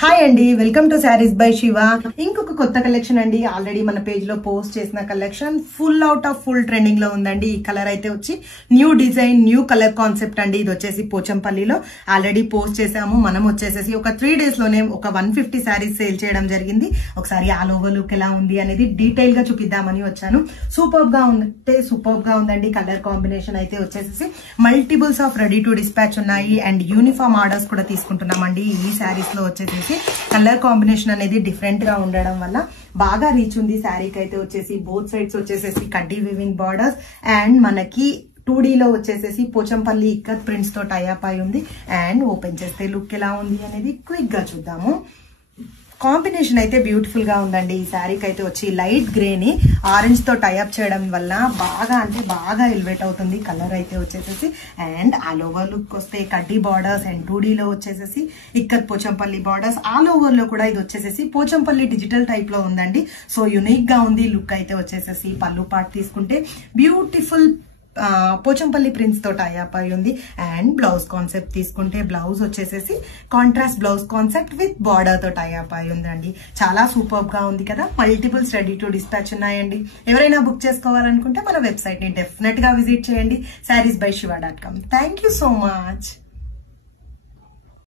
Hi అండి, welcome to saris by Shiva. ఇంకొక కొత్త కలెక్షన్ అండి. ఆల్రెడీ మన పేజ్ లో పోస్ట్ చేసిన collection full out of full trending లో ఉందండి. ఈ కలర్ అయితే వచ్చి new design, new colour concept అండి. ఇది వచ్చేసి పోచంపల్లిలో ఆల్రెడీ పోస్ట్ చేసాము. మనం వచ్చేసేసి ఒక 3 days లోనే ఒక 150 శారీస్ సేల్ చేయడం జరిగింది. ఒకసారి ఆల్ ఓవర్ లుక్ ఎలా ఉంది అనేది డీటెయిల్ గా చూపిద్దామని వచ్చాను. సూపర్ గా ఉందండి. కలర్ కాంబినేషన్ అయితే వచ్చేసేసి multiples of ready to dispatch ఉన్నాయి అండ్ యూనిఫామ్ ఆర్డర్స్ కూడా తీసుకుంటున్నామండి. ఈ శారీస్ లో వచ్చేసి కలర్ కాంబినేషన్ అనేది డిఫరెంట్ గా ఉండడం వల్ల బాగా రీచ్ ఉంది. శారీకి అయితే వచ్చేసి బోత్ సైడ్స్ వచ్చేసేసి కడ్డీ వీవింగ్ బార్డర్స్ అండ్ మనకి 2D లో వచ్చేసేసి పోచంపల్లి ఇక్కత్ ప్రింట్స్ తో టైఅప్ అయి ఉంది. అండ్ ఓపెన్ చేస్తే లుక్ ఎలా ఉంది అనేది క్విక్ గా చూద్దాము. కాంబినేషన్ అయితే బ్యూటిఫుల్ గా ఉందండి. ఈ శారీకి అయితే వచ్చి లైట్ గ్రే ని ఆరెంజ్ తో టైఅప్ చేయడం వల్ల బాగా ఎలివేట్ అవుతుంది కలర్ అయితే వచ్చేసేసి. అండ్ ఆల్ ఓవర్ లుక్ వస్తే కడ్డీ బార్డర్స్ అండ్ 2D లో వచ్చేసేసి ఇక్కత్ పోచంపల్లి బార్డర్స్. ఆల్ ఓవర్ లో కూడా ఇది వచ్చేసేసి పోచంపల్లి డిజిటల్ టైప్ లో ఉందండి. సో యునిక్ గా ఉంది లుక్ అయితే వచ్చేసేసి. పళ్ళు పార్ట్ తీసుకుంటే బ్యూటిఫుల్ పోచంపల్లి ప్రింట్స్ తో టైఅప్ అయి ఉంది. అండ్ బ్లౌజ్ కాన్సెప్ట్ తీసుకుంటే బ్లౌజ్ వచ్చేసేసి contrast blouse concept with border తో టైఅప్ అయి ఉందండి. చాలా సూపర్ గా ఉంది కదా. మల్టిపుల్స్ రెడీ టు డిస్పాచ్ ఉన్నాయండి. ఎవరైనా బుక్ చేసుకోవాలనుకుంటే మన వెబ్సైట్ ని డెఫినెట్ గా విజిట్ చేయండి, sareesbyShiva.com. Thank you so much.